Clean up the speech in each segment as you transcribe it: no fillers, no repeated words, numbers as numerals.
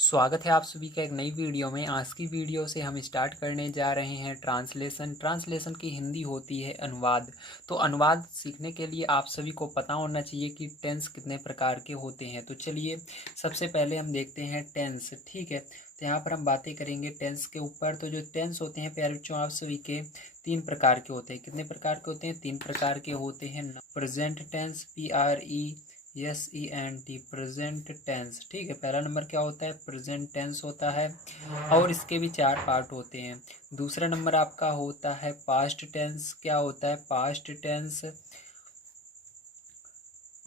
स्वागत है आप सभी का एक नई वीडियो में। आज की वीडियो से हम स्टार्ट करने जा रहे हैं ट्रांसलेशन की हिंदी होती है अनुवाद। तो अनुवाद सीखने के लिए आप सभी को पता होना चाहिए कि टेंस कितने प्रकार के होते हैं। तो चलिए सबसे पहले हम देखते हैं टेंस। ठीक है, तो यहाँ पर हम बातें करेंगे टेंस के ऊपर। तो जो टेंस होते हैं प्यारे बच्चों, आप सभी के तीन प्रकार के होते हैं। कितने प्रकार के होते हैं? तीन प्रकार के होते हैं। Present tense, PRESENT, present tense. ठीक है, पहला नंबर क्या होता है? प्रेजेंट टेंस होता है और इसके भी चार पार्ट होते हैं। दूसरा नंबर आपका होता है पास्ट टेंस। क्या होता है? Past tense.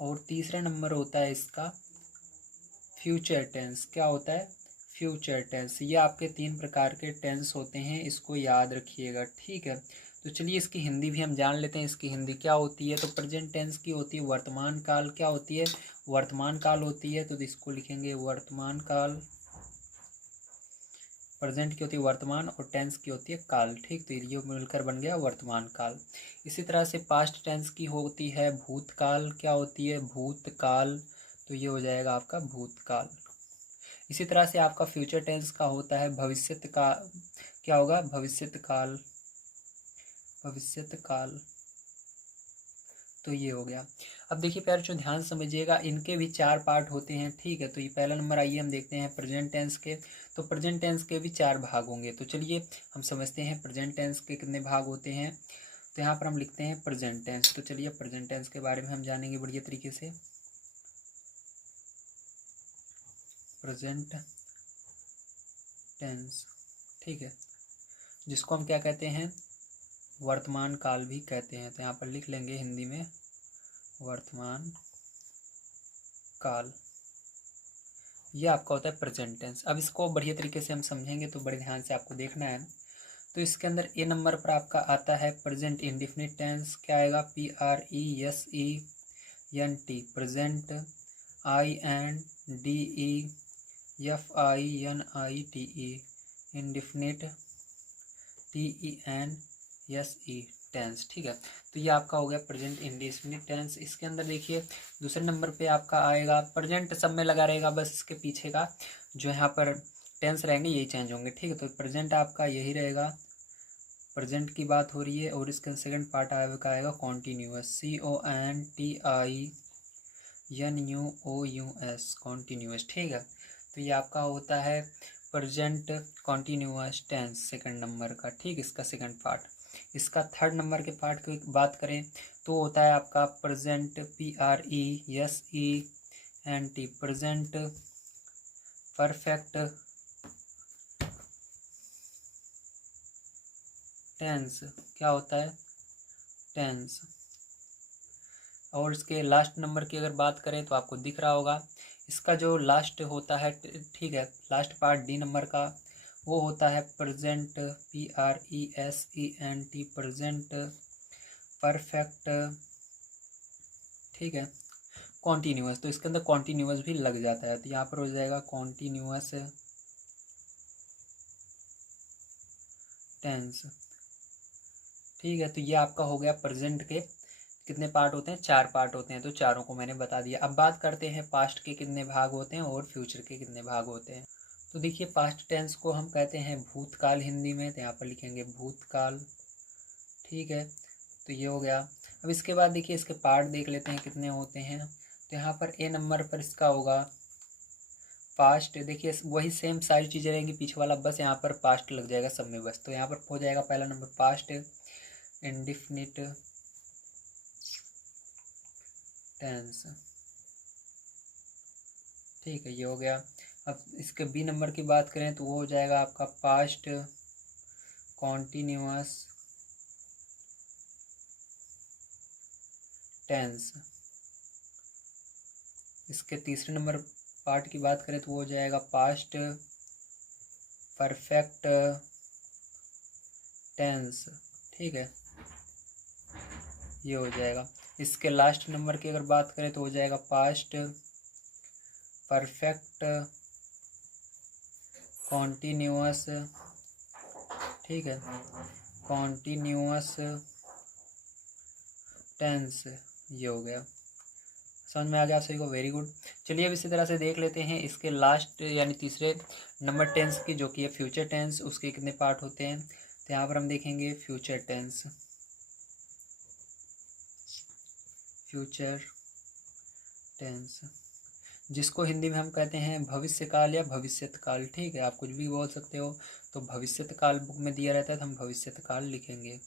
और तीसरा नंबर होता है इसका फ्यूचर टेंस। क्या होता है? Future tense. ये आपके तीन प्रकार के टेंस होते हैं, इसको याद रखिएगा। ठीक है, तो चलिए इसकी हिंदी भी हम जान लेते हैं। इसकी हिंदी क्या होती है? तो प्रेजेंट टेंस की होती है वर्तमान काल। क्या होती है? वर्तमान काल होती है। तो इसको लिखेंगे वर्तमान काल। प्रेजेंट की होती है वर्तमान और टेंस की होती है काल। ठीक, तो ये मिलकर बन गया वर्तमान काल। इसी तरह से पास्ट टेंस की होती है भूतकाल। क्या होती है? भूतकाल। तो ये हो जाएगा आपका भूतकाल। इसी तरह से आपका फ्यूचर टेंस का होता है भविष्यत का। क्या होगा? भविष्यत काल। भविष्यत काल। तो ये हो गया। अब देखिए प्यारे बच्चों, ध्यान समझिएगा, इनके भी चार पार्ट होते हैं। ठीक है, तो ये पहला नंबर आइए हम देखते हैं प्रेजेंट टेंस के। तो प्रेजेंट टेंस के भी चार भाग होंगे। तो चलिए हम समझते हैं प्रेजेंट टेंस के कितने भाग होते हैं। तो यहाँ पर हम लिखते हैं प्रेजेंट टेंस। तो चलिए प्रेजेंट टेंस के बारे में हम जानेंगे बढ़िया तरीके से। प्रेजेंट टेंस, ठीक है, जिसको हम क्या कहते हैं? वर्तमान काल भी कहते हैं। तो यहाँ पर लिख लेंगे हिंदी में वर्तमान काल। ये आपका होता है प्रेजेंट टेंस। अब इसको बढ़िया तरीके से हम समझेंगे तो बड़े ध्यान से आपको देखना है। तो इसके अंदर ए नंबर पर आपका आता है प्रेजेंट इंडेफिनिट टेंस। क्या आएगा? PRESENT, present INDEFINITE, indefinite TENSE, tense. ठीक है, तो ये आपका हो गया प्रेजेंट इंडेफिनिट टेंस। इसके अंदर देखिए दूसरे नंबर पे आपका आएगा प्रेजेंट, सब में लगा रहेगा, बस इसके पीछे का जो यहाँ पर टेंस रहेंगे यही चेंज होंगे। ठीक है, तो प्रेजेंट आपका यही रहेगा। प्रेजेंट की बात हो रही है और इसका सेकंड पार्ट आएगा कॉन्टीन्यूअस। CONTINUOUS, continuous. ठीक है, तो ये आपका होता है present continuous tense second number का। ठीक, इसका सेकंड पार्ट। इसका थर्ड नंबर के पार्ट की बात करें तो होता है आपका present PRESENT, present perfect tense. क्या होता है? टेंस। और इसके लास्ट नंबर की अगर बात करें तो आपको दिख रहा होगा इसका जो लास्ट होता है, ठीक है, लास्ट पार्ट डी नंबर का, वो होता है प्रेजेंट PRESENT, प्रेजेंट परफेक्ट, ठीक है, कॉन्टीन्यूअस। तो इसके अंदर कॉन्टीन्यूअस भी लग जाता है, तो यहाँ पर हो जाएगा कॉन्टीन्यूअस टेंस। ठीक है, तो ये आपका हो गया प्रेजेंट के कितने पार्ट होते हैं? चार पार्ट होते हैं। तो चारों को मैंने बता दिया। अब बात करते हैं पास्ट के कितने भाग होते हैं और फ्यूचर के कितने भाग होते हैं। तो देखिए पास्ट टेंस को हम कहते हैं भूतकाल हिंदी में, तो यहाँ पर लिखेंगे भूतकाल। ठीक है, तो ये हो गया। अब इसके बाद देखिए इसके पार्ट देख लेते हैं कितने होते हैं। तो यहाँ पर ए नंबर पर इसका होगा पास्ट। देखिए वही सेम सारी चीज़ें रहेंगी पीछे वाला, बस यहाँ पर पास्ट लग जाएगा सब में बस। तो यहाँ पर हो जाएगा पहला नंबर पास्ट इंडेफिनिट टेंस। ठीक है, ये हो गया। अब इसके बी नंबर की बात करें तो वो हो जाएगा आपका पास्ट कॉन्टीन्यूअस टेंस। इसके तीसरे नंबर पार्ट की बात करें तो वो हो जाएगा पास्ट परफेक्ट टेंस। ठीक है, ये हो जाएगा। इसके लास्ट नंबर की अगर बात करें तो हो जाएगा पास्ट परफेक्ट कॉन्टीन्यूअस, ठीक है, कॉन्टीन्यूअस टेंस। ये हो गया। समझ में आ गया आप सभी को, वेरी गुड। चलिए अब इसी तरह से देख लेते हैं इसके लास्ट यानी तीसरे नंबर टेंस की, जो कि है फ्यूचर टेंस। उसके कितने पार्ट होते हैं, तो यहाँ पर हम देखेंगे फ्यूचर टेंस। फ्यूचर टेंस जिसको हिंदी में हम कहते हैं भविष्यकाल या भविष्यत काल। ठीक है, आप कुछ भी बोल सकते हो। तो भविष्यत काल बुक में दिया रहता है तो हम भविष्यत काल लिखेंगे,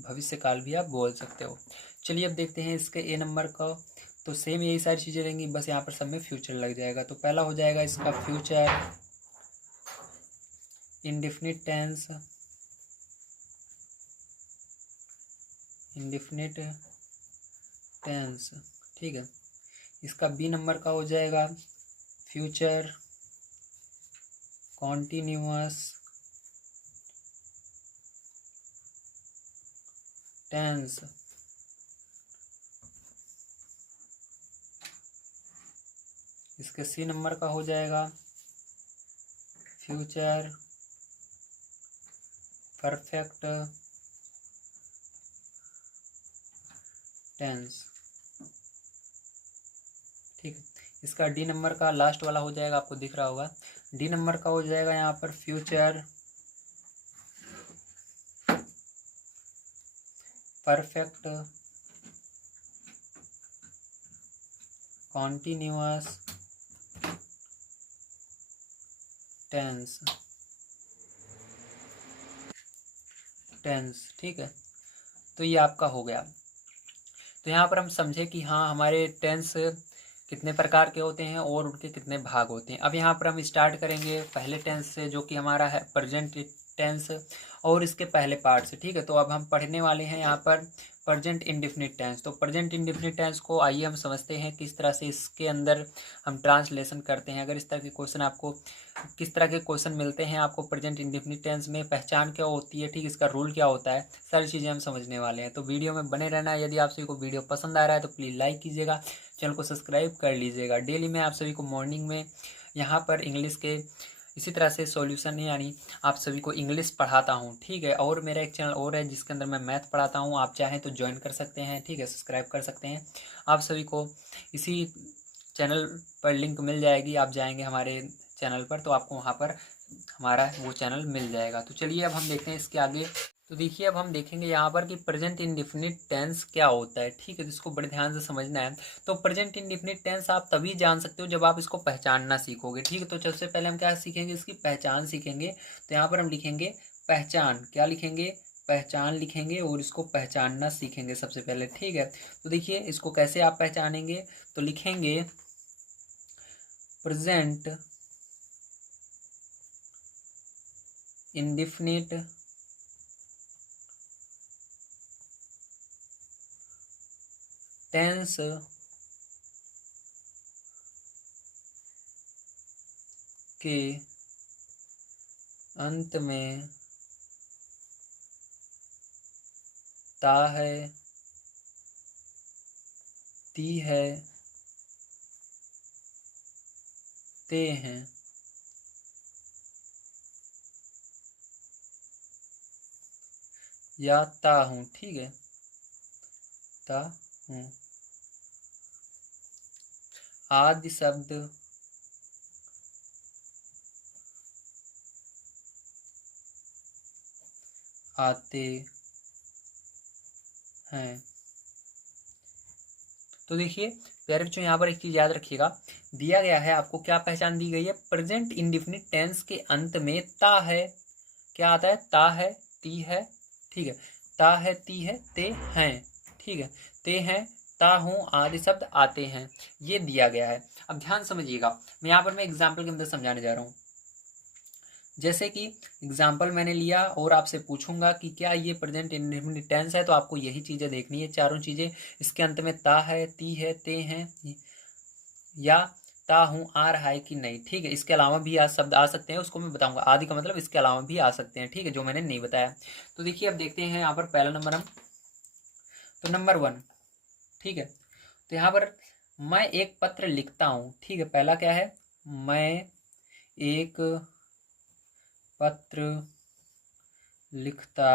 भविष्य काल भी आप बोल सकते हो। चलिए अब देखते हैं इसके ए नंबर का। तो सेम यही सारी चीज़ें रहेंगी, बस यहाँ पर सब में फ्यूचर लग जाएगा। तो पहला हो जाएगा इसका future indefinite tense, indefinite tense. ठीक है, इसका बी नंबर का हो जाएगा फ्यूचर कॉन्टिन्यूअस टेंस। इसके सी नंबर का हो जाएगा फ्यूचर परफेक्ट टेंस। ठीक है, इसका डी नंबर का लास्ट वाला हो जाएगा, आपको दिख रहा होगा, डी नंबर का हो जाएगा यहाँ पर फ्यूचर परफेक्ट कॉन्टिन्यूअस टेंस। ठीक है, तो ये आपका हो गया। तो यहाँ पर हम समझे कि हाँ हमारे टेंस कितने प्रकार के होते हैं और उनके कितने भाग होते हैं। अब यहाँ पर हम स्टार्ट करेंगे पहले टेंस से, जो कि हमारा है प्रेजेंट टेंस, और इसके पहले पार्ट से। ठीक है, तो अब हम पढ़ने वाले हैं यहाँ पर प्रेजेंट इंडेफिनिट टेंस। तो प्रेजेंट इंडेफिनिट टेंस को आइए हम समझते हैं किस तरह से इसके अंदर हम ट्रांसलेशन करते हैं। अगर इस तरह के क्वेश्चन आपको, किस तरह के क्वेश्चन मिलते हैं आपको प्रेजेंट इंडेफिनिट टेंस में, पहचान क्या होती है, ठीक, इसका रूल क्या होता है, सारी चीज़ें हम समझने वाले हैं। तो वीडियो में बने रहना है। यदि आप सभी को वीडियो पसंद आ रहा है तो प्लीज़ लाइक कीजिएगा, चैनल को सब्सक्राइब कर लीजिएगा। डेली मैं आप सभी को मॉर्निंग में यहाँ पर इंग्लिश के इसी तरह से सॉल्यूशन यानी आप सभी को इंग्लिश पढ़ाता हूँ। ठीक है, और मेरा एक चैनल और है जिसके अंदर मैं मैथ पढ़ाता हूँ, आप चाहें तो ज्वाइन कर सकते हैं। ठीक है, सब्सक्राइब कर सकते हैं। आप सभी को इसी चैनल पर लिंक मिल जाएगी, आप जाएंगे हमारे चैनल पर तो आपको वहाँ पर हमारा वो चैनल मिल जाएगा। तो चलिए अब हम देखते हैं इसके आगे। तो देखिए अब हम देखेंगे यहाँ पर कि प्रेजेंट इंडेफिनिट टेंस क्या होता है। ठीक है, तो इसको बड़े ध्यान से समझना है। तो प्रेजेंट इंडेफिनिट टेंस आप तभी जान सकते हो जब आप इसको पहचानना सीखोगे। ठीक है, तो सबसे पहले हम क्या सीखेंगे, इसकी पहचान सीखेंगे। तो यहाँ पर हम लिखेंगे पहचान, क्या लिखेंगे, पहचान लिखेंगे, और इसको पहचानना सीखेंगे सबसे पहले। ठीक है, तो देखिए इसको कैसे आप पहचानेंगे, तो लिखेंगे प्रेजेंट इंडेफिनिट टेंस के अंत में ता है, ती है, ते हैं, या ता हूँ। ठीक है, ता हूँ। आदि शब्द आते हैं। तो देखिए प्यारे बच्चों, यहाँ पर एक चीज याद रखिएगा, दिया गया है आपको क्या पहचान दी गई है, प्रेजेंट इंडेफिनिट टेंस के अंत में ता है, क्या आता है, ता है, ती है। ठीक है, ता है, ती है, ते हैं। ठीक है, ते हैं, ता हूँ, आदि शब्द आते हैं, ये दिया गया है। अब ध्यान समझिएगा, मैं यहाँ पर मैं एग्जाम्पल के अंदर समझाने जा रहा हूँ। जैसे कि एग्जाम्पल मैंने लिया और आपसे पूछूंगा कि क्या ये प्रेजेंट इंडेफिनिट टेंस है, तो आपको यही चीज़ें देखनी है, चारों चीज़ें। इसके अंत में ता है, ती है, ते हैं, या ता हूँ आ रहा है कि नहीं। ठीक है, इसके अलावा भी आज शब्द आ सकते हैं, उसको मैं बताऊंगा। आदि का मतलब इसके अलावा भी आ सकते हैं। ठीक है, जो मैंने नहीं बताया। तो देखिए अब देखते हैं यहाँ पर पहला नंबर हम, तो नंबर 1। ठीक है, तो यहाँ पर मैं एक पत्र लिखता हूँ। ठीक है, पहला क्या है, मैं एक पत्र लिखता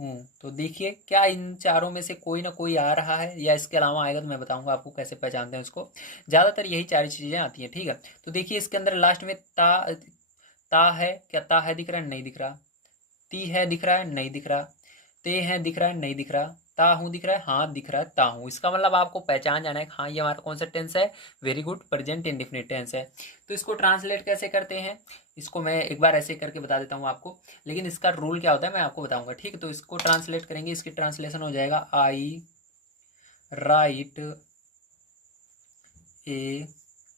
हूँ। तो देखिए क्या इन चारों में से कोई ना कोई आ रहा है या इसके अलावा आएगा तो मैं बताऊंगा आपको कैसे पहचानते हैं उसको। ज़्यादातर यही चार चीज़ें आती हैं, ठीक है। तो देखिए इसके अंदर लास्ट में ता है, क्या ता है दिख रहा है? नहीं दिख रहा। ती है दिख रहा है? नहीं दिख रहा। ते है दिख रहा है? नहीं दिख रहा। ता हूँ दिख रहा है? हाँ दिख रहा है, ता हूँ। इसका मतलब आपको पहचान जाना है हाँ ये हमारा कौन सा टेंस है, very good, present indefinite tense है। तो इसको ट्रांसलेट कैसे करते हैं, इसको मैं एक बार ऐसे करके बता देता हूँ आपको, लेकिन इसका रूल क्या होता है मैं आपको बताऊंगा, ठीक है। तो इसको ट्रांसलेट करेंगे, इसकी ट्रांसलेशन हो जाएगा आई राइट ए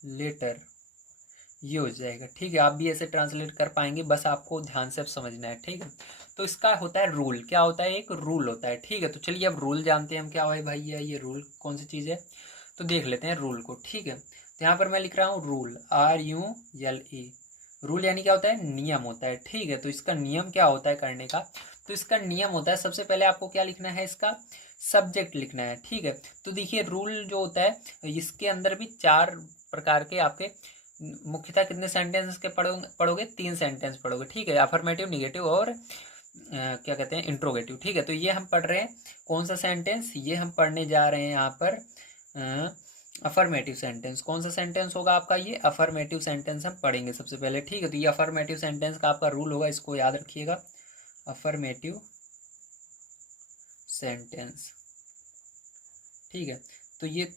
लेटर, ये हो जाएगा, ठीक है। आप भी ऐसे ट्रांसलेट कर पाएंगे, बस आपको ध्यान से अब समझना है, ठीक है। तो इसका होता है रूल, क्या होता है, एक रूल होता है, ठीक है। तो चलिए अब रूल जानते हैं हम क्या है भाई, ये रूल कौन सी चीज़ है, तो देख लेते हैं रूल को, ठीक है। तो यहाँ पर मैं लिख रहा हूँ रूल, RULE, रूल यानी क्या होता है, नियम होता है, ठीक है। तो इसका नियम क्या होता है करने का, तो इसका नियम होता है सबसे पहले आपको क्या लिखना है, इसका सब्जेक्ट लिखना है, ठीक है। तो देखिए रूल जो होता है इसके अंदर भी चार प्रकार के आपके मुख्यतः कितने सेंटेंस के पढ़ोगे 3 सेंटेंस पढ़ोगे, ठीक है। अफर्मेटिव, निगेटिव और क्या कहते हैं इंट्रोगेटिव, ठीक है। तो ये हम पढ़ रहे हैं कौन सा सेंटेंस, ये हम पढ़ने जा रहे हैं यहाँ पर अफर्मेटिव सेंटेंस। कौन सा सेंटेंस होगा आपका, ये अफर्मेटिव सेंटेंस हम पढ़ेंगे सबसे पहले, ठीक है। तो ये अफर्मेटिव सेंटेंस का आपका रूल होगा, इसको याद रखिएगा, अफर्मेटिव सेंटेंस, ठीक है। तो ये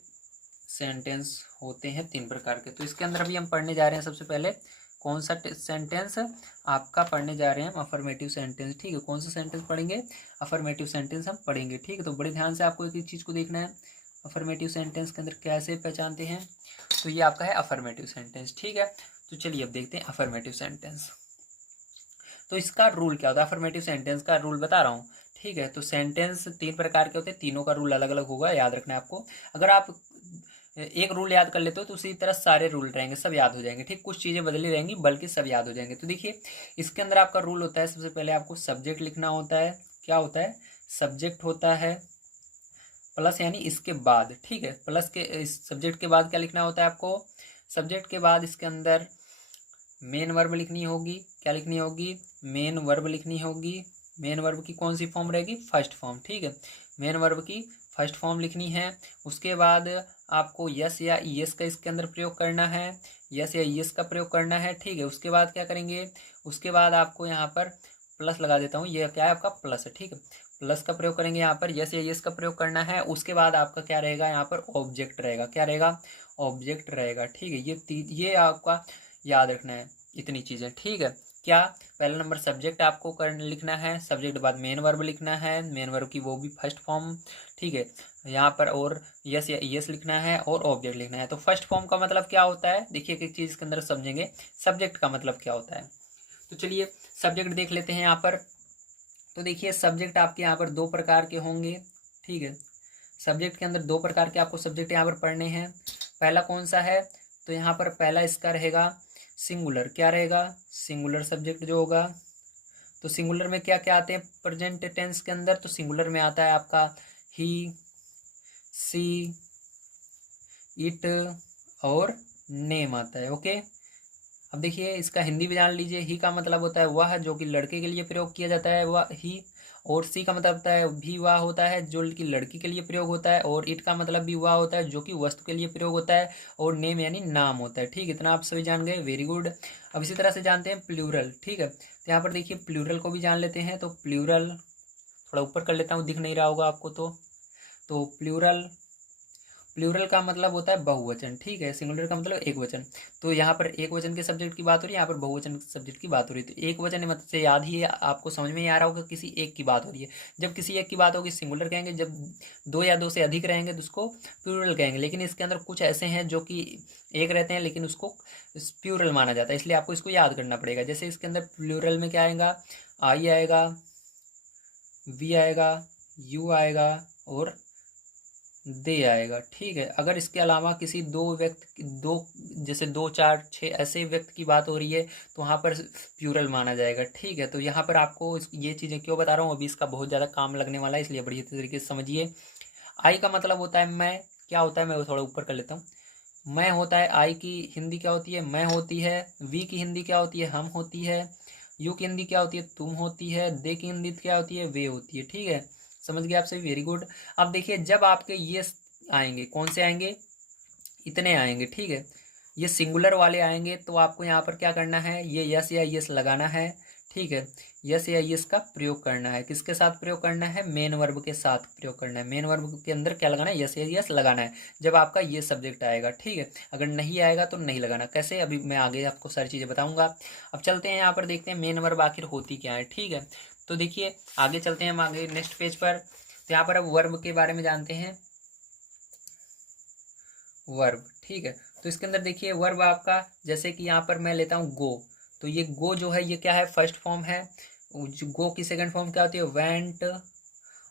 सेंटेंस होते हैं 3 प्रकार के। तो इसके अंदर अभी हम पढ़ने जा रहे हैं सबसे पहले कौन सा सेंटेंस आपका पढ़ने जा रहे हैं हम, अफर्मेटिव सेंटेंस, ठीक है। कौन सा सेंटेंस पढ़ेंगे, अफर्मेटिव सेंटेंस हम पढ़ेंगे, ठीक है। तो बड़े ध्यान से आपको एक चीज़ को देखना है, अफर्मेटिव सेंटेंस के अंदर कैसे पहचानते हैं, तो ये आपका है अफर्मेटिव सेंटेंस, ठीक है। तो चलिए अब देखते हैं अफर्मेटिव सेंटेंस। तो इसका रूल क्या होता है, अफर्मेटिव सेंटेंस का रूल बता रहा हूँ, ठीक है। तो सेंटेंस 3 प्रकार के होते हैं, तीनों का रूल अलग अलग होगा, याद रखना है आपको। अगर आप एक रूल याद कर लेते हो तो उसी तरह सारे रूल रहेंगे, सब याद हो जाएंगे, ठीक। कुछ चीज़ें बदली रहेंगी बल्कि सब याद हो जाएंगे। तो देखिए इसके अंदर आपका रूल होता है, सबसे पहले आपको सब्जेक्ट लिखना होता है, क्या होता है, सब्जेक्ट होता है प्लस यानी इसके बाद, ठीक है। प्लस के इस सब्जेक्ट के बाद क्या लिखना होता है आपको, सब्जेक्ट के बाद इसके अंदर मेन वर्ब लिखनी होगी, क्या लिखनी होगी, मेन वर्ब लिखनी होगी। मेन वर्ब की कौन सी फॉर्म रहेगी, फर्स्ट फॉर्म, ठीक है। मेन वर्ब की फर्स्ट फॉर्म लिखनी है। उसके बाद आपको यस या ईएस का इसके अंदर प्रयोग करना है, यस या ईएस का प्रयोग करना है, ठीक है। उसके बाद क्या करेंगे, उसके बाद आपको यहाँ पर प्लस लगा देता हूँ, ये क्या है आपका प्लस है, ठीक है। प्लस का प्रयोग करेंगे यहाँ पर, यस या ईएस का प्रयोग करना है। उसके बाद आपका क्या रहेगा यहाँ पर, ऑब्जेक्ट रहेगा, क्या रहेगा, ऑब्जेक्ट रहेगा, ठीक है। ये आपका याद रखना है इतनी चीज़ें, ठीक है। क्या, पहला नंबर सब्जेक्ट आपको कर लिखना है, सब्जेक्ट बाद मेन वर्ब लिखना है, मेन वर्ब की वो भी फर्स्ट फॉर्म, ठीक है। यहाँ पर और यस या ईएस लिखना है और ऑब्जेक्ट लिखना है। तो फर्स्ट फॉर्म का मतलब क्या होता है, देखिए एक चीज़ के अंदर समझेंगे सब्जेक्ट का मतलब क्या होता है। तो चलिए सब्जेक्ट देख लेते हैं यहाँ पर। तो देखिए सब्जेक्ट आपके यहाँ पर 2 प्रकार के होंगे, ठीक है। सब्जेक्ट के अंदर 2 प्रकार के आपको सब्जेक्ट यहाँ पर पढ़ने हैं। पहला कौन सा है, तो यहाँ पर पहला इसका रहेगा सिंगुलर, क्या रहेगा, सिंगुलर सब्जेक्ट जो होगा। तो सिंगुलर में क्या क्या आते हैं प्रेजेंट टेंस के अंदर, तो सिंगुलर में आता है आपका ही, सी, इट और नेम आता है, ओके। अब देखिए इसका हिंदी भी जान लीजिए, ही का मतलब होता है वह जो कि लड़के के लिए प्रयोग किया जाता है, वह ही। और सी का मतलब होता है भी वह होता है जो कि लड़की के लिए प्रयोग होता है। और इट का मतलब भी वह होता है जो कि वस्तु के लिए प्रयोग होता है। और नेम यानी नाम होता है, ठीक। इतना आप सभी जान गए, वेरी गुड। अब इसी तरह से जानते हैं प्लूरल, ठीक है। तो यहाँ पर देखिए प्लूरल को भी जान लेते हैं। तो प्लूरल थोड़ा ऊपर कर लेता हूँ, दिख नहीं रहा होगा आपको, तो प्लूरल, प्लूरल का मतलब होता है बहुवचन, ठीक है। सिंगुलर का मतलब एक वचन। तो यहाँ पर एक वचन के सब्जेक्ट की बात हो रही है, यहाँ पर बहुवचन के सब्जेक्ट की बात हो रही है। तो एक वचन मतलब से याद ही है, आपको समझ में ही आ रहा होगा किसी एक की बात हो रही है। जब किसी एक की बात होगी सिंगुलर कहेंगे, जब 2 या 2 से अधिक रहेंगे तो उसको प्लूरल कहेंगे। लेकिन इसके अंदर कुछ ऐसे हैं जो कि एक रहते हैं लेकिन उसको प्लूरल माना जाता है, इसलिए आपको इसको याद करना पड़ेगा। जैसे इसके अंदर प्लूरल में क्या आएगा, आई आएगा, वी आएगा, यू आएगा और दे आएगा, ठीक है। अगर इसके अलावा किसी 2 व्यक्ति, 2 जैसे 2, 4, 6 ऐसे व्यक्ति की बात हो रही है तो वहाँ पर प्लूरल माना जाएगा, ठीक है। तो यहाँ पर आपको ये चीज़ें क्यों बता रहा हूँ, अभी इसका बहुत ज़्यादा काम लगने वाला है, इसलिए बढ़िया तरीके से समझिए। आई का मतलब होता है मैं, क्या होता है, मैं वो थोड़ा ऊपर कर लेता हूँ। मैं होता है, आई की हिंदी क्या होती है, मैं होती है। वी की हिंदी क्या होती है, हम होती है। यू की हिंदी क्या होती है, तुम होती है। दे की हिंदी क्या होती है, वे होती है। ठीक है, समझ गए आप सभी, वेरी गुड। अब देखिए जब आपके ये आएंगे, कौन से आएंगे, इतने आएंगे, ठीक है, ये सिंगुलर वाले आएंगे, तो आपको यहाँ पर क्या करना है, ये यस या यस लगाना है। ठीक है, यस या यस का प्रयोग करना है। किसके साथ प्रयोग करना है, मेन वर्ब के साथ प्रयोग करना है। मेन वर्ब के अंदर क्या लगाना है, यस या यस लगाना है जब आपका ये सब्जेक्ट आएगा। ठीक है, अगर नहीं आएगा तो नहीं लगाना। कैसे, अभी मैं आगे आपको सारी चीज़ें बताऊंगा। अब चलते हैं यहाँ पर, देखते हैं मेन वर्ब आखिर होती क्या है। ठीक है, तो देखिए आगे चलते हैं हम आगे नेक्स्ट पेज पर। तो यहाँ पर अब वर्ब के बारे में जानते हैं, वर्ब। ठीक है, तो इसके अंदर देखिए वर्ब आपका, जैसे कि यहाँ पर मैं लेता हूँ गो, तो ये गो जो है ये क्या है, फर्स्ट फॉर्म है। गो की सेकंड फॉर्म क्या होती है, वेंट।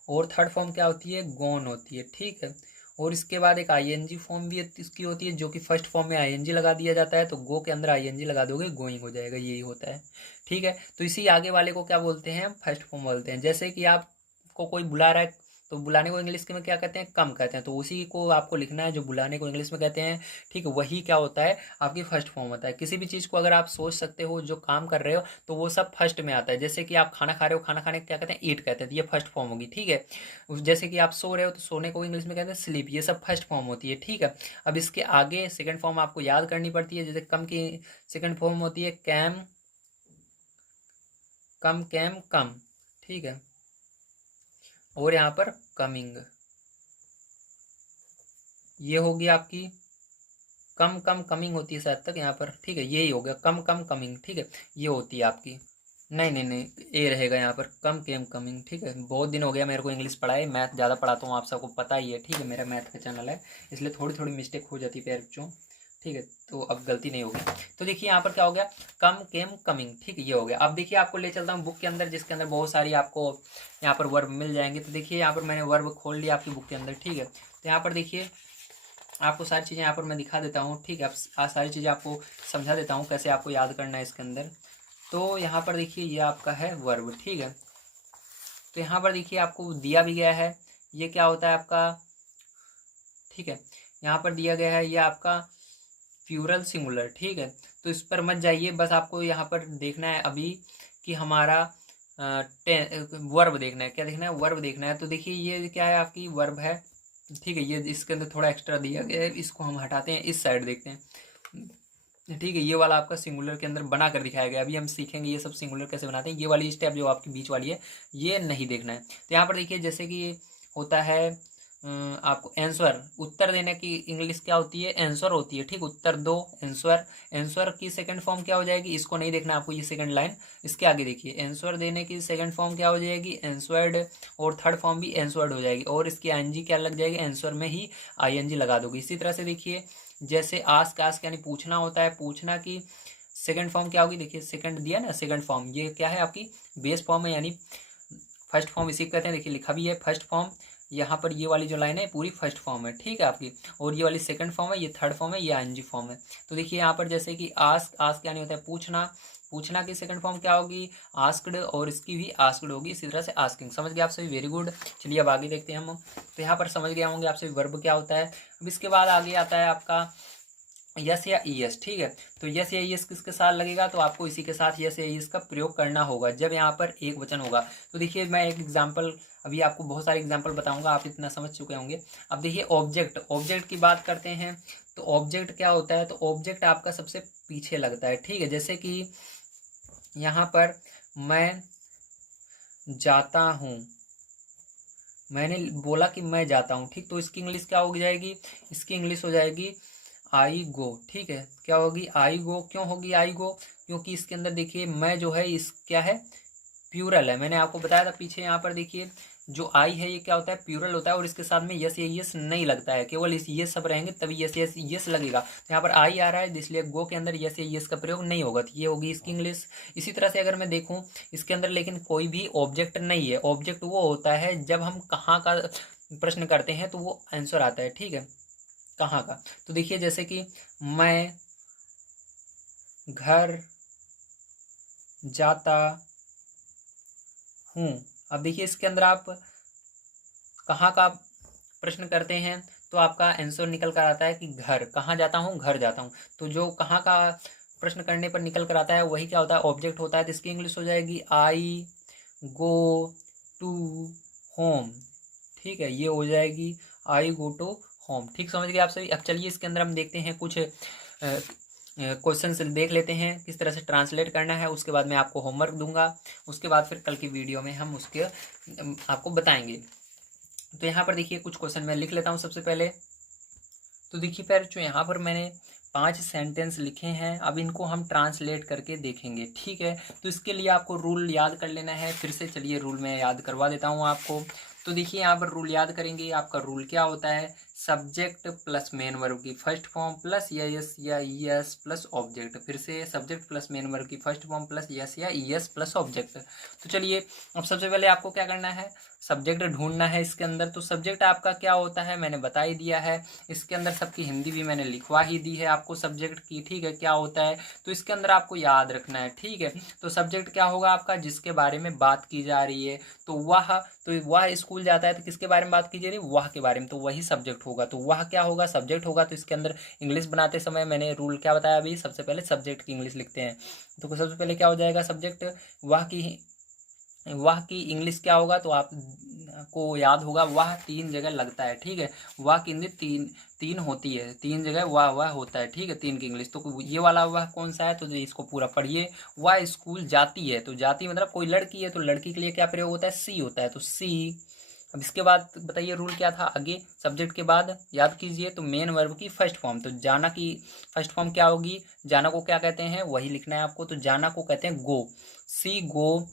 और थर्ड फॉर्म क्या होती है, गोन होती है। ठीक है, और इसके बाद एक आईएनजी फॉर्म भी इसकी होती है, जो कि फर्स्ट फॉर्म में आईएनजी लगा दिया जाता है, तो गो के अंदर आईएनजी लगा दोगे, गोइंग हो जाएगा, यही होता है। ठीक है, तो इसी आगे वाले को क्या बोलते हैं, फर्स्ट फॉर्म बोलते हैं। जैसे कि आपको कोई बुला रहा है, तो बुलाने को इंग्लिश में क्या कहते हैं, कम कहते हैं, तो उसी को आपको लिखना है जो बुलाने को इंग्लिश में कहते हैं। ठीक है, वही क्या होता है, आपकी फर्स्ट फॉर्म होता है। किसी भी चीज़ को अगर आप सोच सकते हो, जो काम कर रहे हो, तो वो सब फर्स्ट में आता है। जैसे कि आप खाना खा रहे हो, खाना खाने को क्या कहते हैं, ईट कहते हैं, तो ये फर्स्ट फॉर्म होगी। ठीक है, जैसे कि आप सो रहे हो, तो सोने को इंग्लिश में कहते हैं स्लीप, ये सब फर्स्ट फॉर्म होती है। ठीक है, अब इसके आगे सेकंड फॉर्म आपको याद करनी पड़ती है। जैसे कम की सेकंड फॉर्म होती है कैम, कम, कैम, कम। ठीक है, और यहाँ पर कमिंग, ये होगी आपकी कम कम कमिंग होती है शायद तक यहाँ पर। ठीक है, यही हो गया कम कम कमिंग। ठीक है, ये होती है आपकी, नहीं नहीं नहीं, ए रहेगा यहाँ पर, कम केम कमिंग। ठीक है, बहुत दिन हो गया मेरे को इंग्लिश पढ़ाए, मैथ ज़्यादा पढ़ाता हूँ, आप सबको पता ही है। ठीक है, मेरा मैथ का चैनल है, इसलिए थोड़ी थोड़ी मिस्टेक हो जाती है प्यारे बच्चों। ठीक है, तो अब गलती नहीं होगी। तो देखिए यहाँ पर क्या हो गया, कम केम कमिंग। ठीक है, ये हो गया। अब देखिए आपको ले चलता हूँ बुक के अंदर, जिसके अंदर बहुत सारी आपको यहाँ पर वर्ब मिल जाएंगे। तो देखिए यहाँ पर मैंने वर्ब खोल लिया आपकी बुक के अंदर। ठीक है, तो यहाँ पर देखिए आपको सारी चीज़ें यहाँ पर मैं दिखा देता हूँ। ठीक है, अब सारी चीज़ें आपको समझा देता हूँ कैसे आपको याद करना है इसके अंदर। तो यहाँ पर देखिए ये आपका है वर्ब। ठीक है, तो यहाँ पर देखिए आपको दिया भी गया है, ये क्या होता है आपका। ठीक है, यहाँ पर दिया गया है ये आपका प्लूरल सिंगुलर। ठीक है, तो इस पर मत जाइए, बस आपको यहाँ पर देखना है अभी कि हमारा वर्ब देखना है। क्या देखना है, वर्ब देखना है। तो देखिए ये क्या है, आपकी वर्ब है। ठीक है, ये इसके अंदर थोड़ा एक्स्ट्रा दिया गया है, इसको हम हटाते हैं, इस साइड देखते हैं। ठीक है, ये वाला आपका सिंगुलर के अंदर बना कर दिखाया गया। अभी हम सीखेंगे ये सब सिंगुलर कैसे बनाते हैं। ये वाली स्टेप जो आपकी बीच वाली है, ये नहीं देखना है। तो यहाँ पर देखिए जैसे कि होता है आपको आंसर, उत्तर देने की इंग्लिश क्या होती है, आंसर होती है। ठीक, उत्तर दो, आंसर। आंसर की सेकंड फॉर्म क्या हो जाएगी, इसको नहीं देखना आपको, ये सेकंड लाइन। इसके आगे देखिए, आंसर देने की सेकंड फॉर्म क्या हो जाएगी, आंसर्ड। और थर्ड फॉर्म भी आंसर्ड हो जाएगी, और इसकी आईएनजी क्या लग जाएगी, आंसर में ही आईएनजी लगा दोगे। इसी तरह से देखिए जैसे आस्क, आस्क यानी पूछना होता है, पूछना की सेकंड फॉर्म क्या होगी, देखिए सेकंड दिया ना, सेकंड फॉर्म ये क्या है आपकी बेस फॉर्म है, यानी फर्स्ट फॉर्म इसी कहते हैं। देखिए लिखा भी है फर्स्ट फॉर्म, यहाँ पर ये वाली जो लाइन है पूरी फर्स्ट फॉर्म है। ठीक है आपकी, और ये वाली सेकंड फॉर्म है, ये थर्ड फॉर्म है, ये आईएनजी फॉर्म है। तो देखिए यहाँ पर जैसे कि आस्क, आस्क यानी होता है पूछना, पूछना की सेकंड फॉर्म क्या होगी, आस्क्ड, और इसकी भी आस्क्ड होगी। इसी तरह से आस्किंग। समझ गए आप सभी, वेरी गुड। चलिए अब आगे देखते हैं हम। तो यहाँ पर समझ गए होंगे आप सभी वर्ब क्या होता है। अब इसके बाद आगे आता है आपका यस या ईएस। ठीक है, तो यस या ईएस किसके साथ लगेगा, तो आपको इसी के साथ यस या ईएस का प्रयोग करना होगा जब यहाँ पर एक वचन होगा। तो देखिए मैं एक एग्जांपल, अभी आपको बहुत सारे एग्जांपल बताऊंगा, आप इतना समझ चुके होंगे। अब देखिए ऑब्जेक्ट, ऑब्जेक्ट की बात करते हैं। तो ऑब्जेक्ट क्या होता है, तो ऑब्जेक्ट आपका सबसे पीछे लगता है। ठीक है, जैसे कि यहाँ पर मैं जाता हूँ, मैंने बोला कि मैं जाता हूँ। ठीक, तो इसकी इंग्लिश क्या हो जाएगी, इसकी इंग्लिश हो जाएगी आई गो। ठीक है, क्या होगी, आई गो। क्यों होगी आई गो, क्योंकि इसके अंदर देखिए मैं जो है इस क्या है, प्यूरल है। मैंने आपको बताया था पीछे, यहाँ पर देखिए जो आई है ये क्या होता है, प्यूरल होता है, और इसके साथ में यस या यस नहीं लगता है, केवल इस ये सब रहेंगे तभी यस यस यस लगेगा। तो यहाँ पर आई आ रहा है, इसलिए गो के अंदर यस या यस का प्रयोग नहीं होगा, तो ये होगी इसकी इंग्लिश। इसी तरह से अगर मैं देखूँ इसके अंदर, लेकिन कोई भी ऑब्जेक्ट नहीं है। ऑब्जेक्ट वो होता है जब हम कहाँ का प्रश्न करते हैं तो वो आंसर आता है। ठीक है, कहाँ का। तो देखिए जैसे कि मैं घर जाता हूँ। अब देखिए इसके अंदर आप कहाँ का प्रश्न करते हैं तो आपका आंसर निकल कर आता है कि घर, कहाँ जाता हूँ, घर जाता हूँ। तो जो कहाँ का प्रश्न करने पर निकल कर आता है वही क्या होता है, ऑब्जेक्ट होता है। तो इसकी इंग्लिश हो जाएगी आई गो टू होम। ठीक है, ये हो जाएगी आई गो टू होम। ठीक, समझ गए आप सभी। अब चलिए इसके अंदर हम देखते हैं कुछ क्वेश्चंस देख लेते हैं किस तरह से ट्रांसलेट करना है। उसके बाद मैं आपको होमवर्क दूंगा, उसके बाद फिर कल की वीडियो में हम उसके आपको बताएंगे। तो यहाँ पर देखिए कुछ क्वेश्चन मैं लिख लेता हूँ सबसे पहले। तो देखिए फिर जो यहाँ पर मैंने 5 सेंटेंस लिखे हैं, अब इनको हम ट्रांसलेट करके देखेंगे। ठीक है, तो इसके लिए आपको रूल याद कर लेना है। फिर से चलिए रूल मैं याद करवा देता हूँ आपको। तो देखिए यहाँ पर रूल याद करेंगे। आपका रूल क्या होता है, सब्जेक्ट प्लस मेन वर्ब की फर्स्ट फॉर्म प्लस यस या ईएस प्लस ऑब्जेक्ट। फिर से सब्जेक्ट प्लस मेन वर्ब की फर्स्ट फॉर्म प्लस यस या ईएस प्लस ऑब्जेक्ट। तो चलिए अब सबसे पहले आपको क्या करना है, सब्जेक्ट ढूंढना है इसके अंदर। तो सब्जेक्ट आपका क्या होता है मैंने बता ही दिया है। इसके अंदर सबकी हिंदी भी मैंने लिखवा ही दी है आपको सब्जेक्ट की। ठीक है, क्या होता है तो इसके अंदर आपको याद रखना है। ठीक है, तो सब्जेक्ट क्या होगा आपका, जिसके बारे में बात की जा रही है। तो वह स्कूल जाता है तो किसके बारे में बात की जा रही है, वह के बारे में, तो वही सब्जेक्ट होगा। तो वह क्या होगा, सब्जेक्ट होगा। तो इसके अंदर इंग्लिश बनाते समय मैंने रूल क्या बताया अभी, सबसे पहले सब्जेक्ट की इंग्लिश लिखते हैं। तो सबसे पहले क्या हो जाएगा, सब्जेक्ट वह की इंग्लिश क्या होगा, तो आप को याद होगा वह 3 जगह लगता है। ठीक है, वह की इंग्लिश तीन होती है, 3 जगह वह होता है। ठीक है, 3 की इंग्लिश। तो ये वाला वह कौन सा है, तो इसको पूरा पढ़िए। वह स्कूल जाती है, तो जाती मतलब कोई लड़की है, तो लड़की के लिए क्या प्रयोग होता है, सी होता है, तो सी। अब इसके बाद बताइए रूल क्या था आगे, सब्जेक्ट के बाद याद कीजिए तो मेन वर्ब की फर्स्ट फॉर्म। तो जाना की फर्स्ट फॉर्म क्या होगी, जाना को क्या कहते हैं वही लिखना है आपको। तो जाना को कहते हैं गो, सी गो।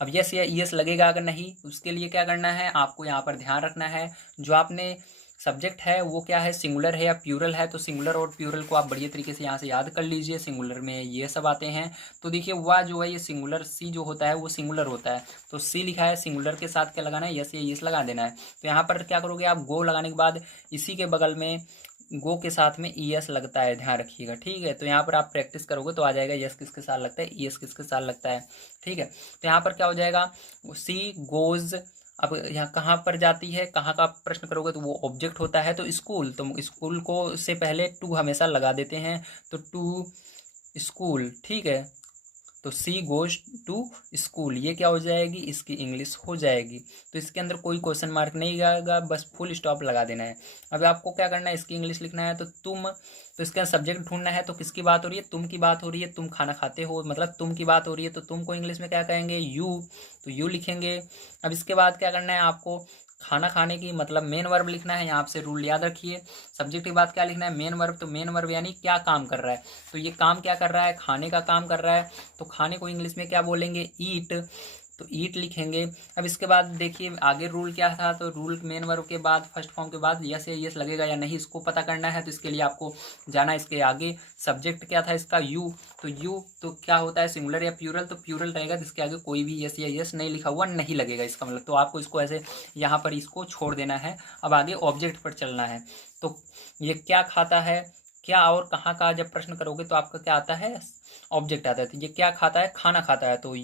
अब यस या यस लगेगा अगर नहीं, उसके लिए क्या करना है आपको यहाँ पर ध्यान रखना है, जो आपने सब्जेक्ट है वो क्या है, सिंगुलर है या प्यूरल है। तो सिंगुलर और प्यूरल को आप बढ़िया तरीके से यहाँ से याद कर लीजिए। सिंगुलर में ये सब आते हैं। तो देखिए वह जो है ये सिंगुलर, सी जो होता है वो सिंगुलर होता है। तो सी लिखा है, सिंगुलर के साथ क्या लगाना है, यस या यस लगा देना है। तो यहाँ पर क्या करोगे आप, गो लगाने के बाद इसी के बगल में गो के साथ में ईएस लगता है, ध्यान रखिएगा। ठीक है, तो यहाँ पर आप प्रैक्टिस करोगे तो आ जाएगा यस किसके साथ लगता है, ईएस किसके साथ लगता है। ठीक है, तो यहाँ पर क्या हो जाएगा, सी गोज। अब यहाँ कहाँ पर जाती है, कहाँ का प्रश्न करोगे तो वो ऑब्जेक्ट होता है। तो स्कूल, तो स्कूल को से पहले टू हमेशा लगा देते हैं, तो टू स्कूल। ठीक है, तो सी गोज टू स्कूल, ये क्या हो जाएगी, इसकी इंग्लिश हो जाएगी। तो इसके अंदर कोई क्वेश्चन मार्क नहीं आएगा, बस फुल स्टॉप लगा देना है। अब आपको क्या करना है, इसकी इंग्लिश लिखना है। तो तुम, तो इसके अंदर सब्जेक्ट ढूंढना है। तो किसकी बात हो रही है, तुम की बात हो रही है, तुम खाना खाते हो, मतलब तुम की बात हो रही है। तो तुम को इंग्लिश में क्या कहेंगे, यू, तो यू लिखेंगे। अब इसके बाद क्या करना है आपको, खाना खाने की मतलब मेन वर्ब लिखना है। यहाँ से रूल याद रखिए, सब्जेक्ट के बाद क्या लिखना है, मेन वर्ब। तो मेन वर्ब यानी क्या काम कर रहा है, तो ये काम क्या कर रहा है, खाने का काम कर रहा है। तो खाने को इंग्लिश में क्या बोलेंगे, ईट, तो ईट लिखेंगे। अब इसके बाद देखिए आगे रूल क्या था, तो रूल मेन वर्ब के बाद फर्स्ट फॉर्म के बाद यस या यस लगेगा या नहीं, इसको पता करना है। तो इसके लिए आपको जाना इसके आगे, सब्जेक्ट क्या था इसका, यू, तो यू तो क्या होता है, सिंगुलर या प्यूरल, तो प्यूरल रहेगा। जिसके आगे कोई भी यस या यस नहीं लिखा हुआ नहीं लगेगा इसका मतलब। तो आपको इसको ऐसे यहाँ पर इसको छोड़ देना है। अब आगे ऑब्जेक्ट पर चलना है। तो ये क्या खाता है, क्या और कहाँ का जब प्रश्न करोगे तो आपका क्या आता है, ऑब्जेक्ट आता है। तो ये क्या खाता है, खाना खाता है, तो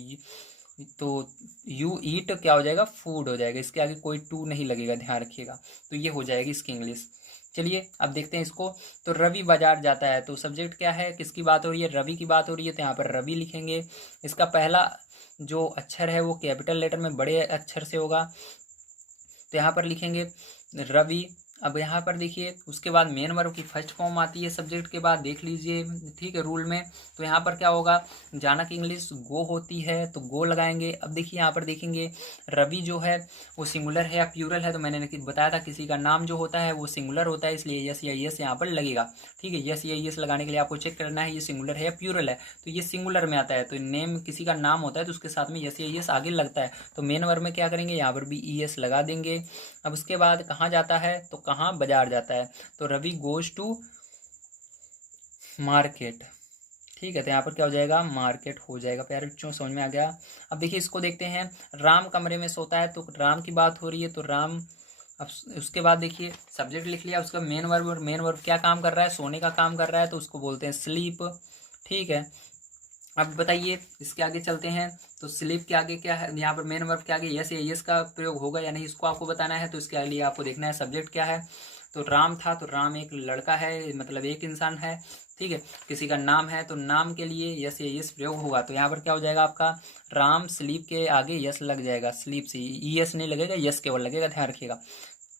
यू ईट क्या हो जाएगा, फूड हो जाएगा। इसके आगे कोई टू नहीं लगेगा, ध्यान रखिएगा। तो ये हो जाएगी इसकी इंग्लिश। चलिए अब देखते हैं इसको। तो रवि बाजार जाता है, तो सब्जेक्ट क्या है, किसकी बात हो रही है, रवि की बात हो रही है। तो यहाँ पर रवि लिखेंगे। इसका पहला जो अक्षर है वो कैपिटल लेटर में बड़े अक्षर से होगा, तो यहाँ पर लिखेंगे रवि। अब यहाँ पर देखिए उसके बाद मेन वर्ब की फर्स्ट फॉर्म आती है सब्जेक्ट के बाद, देख लीजिए। ठीक है, रूल में तो यहाँ पर क्या होगा, जाना की इंग्लिश गो होती है, तो गो लगाएंगे। अब देखिए यहाँ पर देखेंगे रवि जो है वो सिंगुलर है या प्यूरल है, तो मैंने बताया था किसी का नाम जो होता है वो सिंगुलर होता है, इसलिए यस या यस यहाँ पर लगेगा। ठीक है, यस या यस लगाने के लिए आपको चेक करना है ये सिंगुलर है या प्यूरल है। तो ये सिंगुलर में आता है, तो नेम किसी का नाम होता है तो उसके साथ में यस या यस आगे लगता है। तो मेन वर्ब में क्या करेंगे, यहाँ पर भी ई एस लगा देंगे। अब उसके बाद कहाँ जाता है, तो कहाँ, बाजार जाता है। तो रवि गोज टू मार्केट। ठीक है, तो यहाँ पर क्या हो जाएगा, मार्केट हो जाएगा। प्यारे बच्चों समझ में आ गया। अब देखिए इसको देखते हैं, राम कमरे में सोता है, तो राम की बात हो रही है, तो राम। अब उसके बाद देखिए सब्जेक्ट लिख लिया, उसका मेन वर्ब, और मेन वर्ब क्या काम कर रहा है, सोने का काम कर रहा है, तो उसको बोलते हैं स्लीप। ठीक है, अब बताइए इसके आगे चलते हैं। तो स्लीप के आगे क्या है, यहाँ पर मेन वर्ब के आगे यस या यस का प्रयोग होगा या नहीं, इसको आपको बताना है। तो इसके लिए आपको देखना है सब्जेक्ट क्या है। तो राम था, तो राम एक लड़का है, मतलब एक इंसान है। ठीक है। किसी का नाम है तो नाम के लिए यस या यस प्रयोग होगा, तो यहाँ पर क्या हो जाएगा आपका राम स्लीप के आगे यस लग जाएगा, स्लीप से यस नहीं लगेगा, यस केवल लगेगा, ध्यान रखिएगा।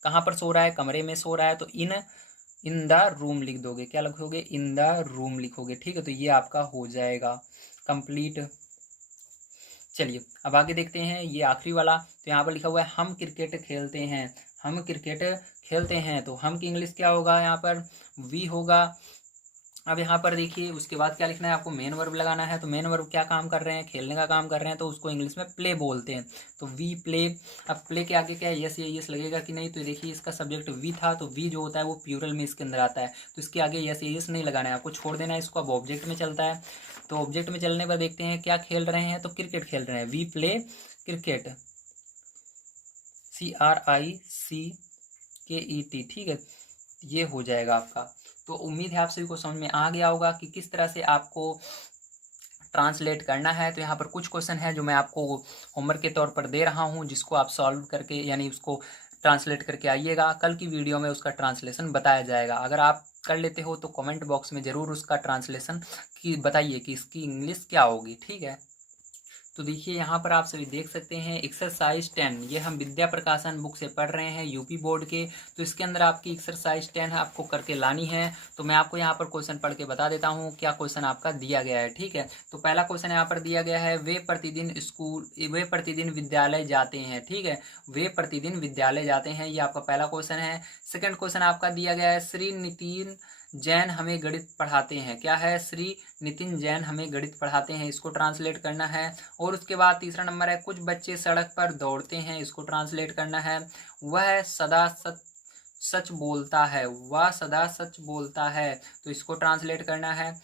कहाँ पर सो रहा है, कमरे में सो रहा है, तो इन द रूम लिख दोगे, क्या लिखोगे, इन द रूम लिखोगे, ठीक है। तो ये आपका हो जाएगा कंप्लीट। चलिए अब आगे देखते हैं ये आखिरी वाला। तो यहाँ पर लिखा हुआ है हम क्रिकेट खेलते हैं, हम क्रिकेट खेलते हैं, तो हम की इंग्लिश क्या होगा, यहाँ पर वी होगा। अब यहाँ पर देखिए उसके बाद क्या लिखना है आपको, मेन वर्ब लगाना है। तो मेन वर्ब क्या काम कर रहे हैं, खेलने का काम कर रहे हैं, तो उसको इंग्लिश में प्ले बोलते हैं, तो वी प्ले। अब प्ले के आगे क्या है, यस या यस लगेगा कि नहीं, तो देखिए इसका सब्जेक्ट वी था, तो वी जो होता है वो प्लूरल में इसके अंदर आता है, तो इसके आगे यस या यस नहीं लगाना है, आपको छोड़ देना है इसको। अब ऑब्जेक्ट में चलता है, तो ऑब्जेक्ट में चलने पर देखते हैं क्या खेल रहे हैं, तो क्रिकेट खेल रहे हैं, वी प्ले क्रिकेट, CRICKET, ठीक है। ये हो जाएगा आपका। तो उम्मीद है आप सभी को समझ में आ गया होगा कि किस तरह से आपको ट्रांसलेट करना है। तो यहाँ पर कुछ क्वेश्चन है जो मैं आपको होमवर्क के तौर पर दे रहा हूँ, जिसको आप सॉल्व करके यानी उसको ट्रांसलेट करके आइएगा। कल की वीडियो में उसका ट्रांसलेशन बताया जाएगा। अगर आप कर लेते हो तो कमेंट बॉक्स में ज़रूर उसका ट्रांसलेशन की बताइए कि इसकी इंग्लिश क्या होगी, ठीक है। तो देखिए यहाँ पर आप सभी देख सकते हैं एक्सरसाइज 10, ये हम विद्या प्रकाशन बुक से पढ़ रहे हैं यूपी बोर्ड के। तो इसके अंदर आपकी एक्सरसाइज 10 आपको करके लानी है। तो मैं आपको यहाँ पर क्वेश्चन पढ़ के बता देता हूँ क्या क्वेश्चन आपका दिया गया है, ठीक है। तो पहला क्वेश्चन यहाँ पर दिया गया है, वे प्रतिदिन विद्यालय जाते हैं, ठीक है। वे प्रतिदिन विद्यालय जाते हैं, ये आपका पहला क्वेश्चन है। सेकंड क्वेश्चन आपका दिया गया है, श्री नितिन जैन हमें गणित पढ़ाते हैं, क्या है, श्री नितिन जैन हमें गणित पढ़ाते हैं, इसको ट्रांसलेट करना है। और उसके बाद तीसरा नंबर है, कुछ बच्चे सड़क पर दौड़ते हैं, इसको ट्रांसलेट करना है। वह सदा सच बोलता है, वह सदा सच बोलता है, तो इसको ट्रांसलेट करना है।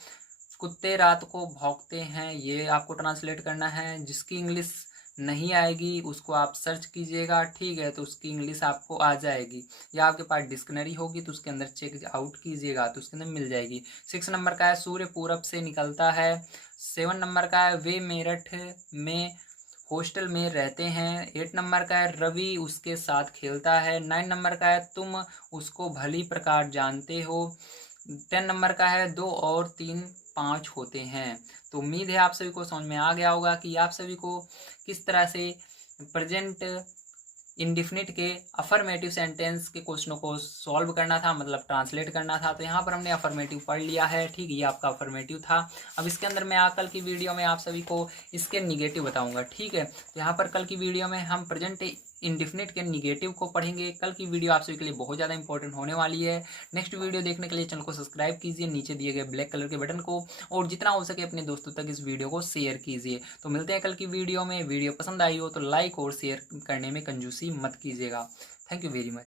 कुत्ते रात को भौंकते हैं, ये आपको ट्रांसलेट करना है। जिसकी इंग्लिश नहीं आएगी उसको आप सर्च कीजिएगा, ठीक है, तो उसकी इंग्लिश आपको आ जाएगी, या आपके पास डिक्शनरी होगी तो उसके अंदर चेक आउट कीजिएगा तो उसके अंदर मिल जाएगी। 6 नंबर का है, सूर्य पूरब से निकलता है। 7 नंबर का है, वे मेरठ में हॉस्टल में रहते हैं। 8 नंबर का है, रवि उसके साथ खेलता है। 9 नंबर का है, तुम उसको भली प्रकार जानते हो। 10 नंबर का है, 2 और 3 5 होते हैं। तो उम्मीद है आप सभी को समझ में आ गया होगा कि आप सभी को किस तरह से प्रेजेंट इंडिफिनिट के अफर्मेटिव सेंटेंस के क्वेश्चनों को सॉल्व करना था, मतलब ट्रांसलेट करना था। तो यहाँ पर हमने अफर्मेटिव पढ़ लिया है, ठीक, ये आपका अफर्मेटिव था। अब इसके अंदर मैं कल की वीडियो में आप सभी को इसके निगेटिव बताऊंगा, ठीक है। तो यहाँ पर कल की वीडियो में हम प्रेजेंट इंडिफिनिट के निगेटिव को पढ़ेंगे। कल की वीडियो आप सभी के लिए बहुत ज़्यादा इंपॉर्टेंट होने वाली है। नेक्स्ट वीडियो देखने के लिए चैनल को सब्सक्राइब कीजिए, नीचे दिए गए ब्लैक कलर के बटन को, और जितना हो सके अपने दोस्तों तक इस वीडियो को शेयर कीजिए। तो मिलते हैं कल की वीडियो में। वीडियो पसंद आई हो तो लाइक और शेयर करने में कंजूसी मत कीजिएगा। Thank you very much.